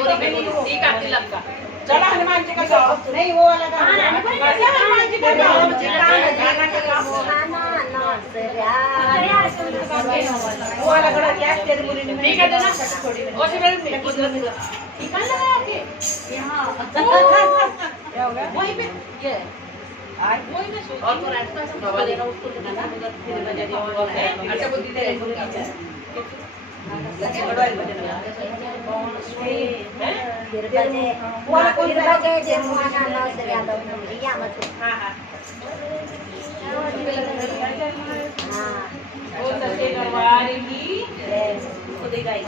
ठीक है तिलक का चला हनुमान जी का जाओ नहीं वो वाला काम हनुमान जी का जाओ वो वाला गड़ा क्या तेरे मुरी ने ठीक है देना थोड़ी ओसे मेरे निकाल लगा के यहां क्या होगा वहीं पे ये आज वही में और को रात का दवा देना उसको देना उधर फिर बजा दिया अच्छा बुद्धि दे लगे बड़ाई बजा वाला कोई बजे जमुना ना से याद या मत हां हां वो सच्चे दरबार की खुद ही गाई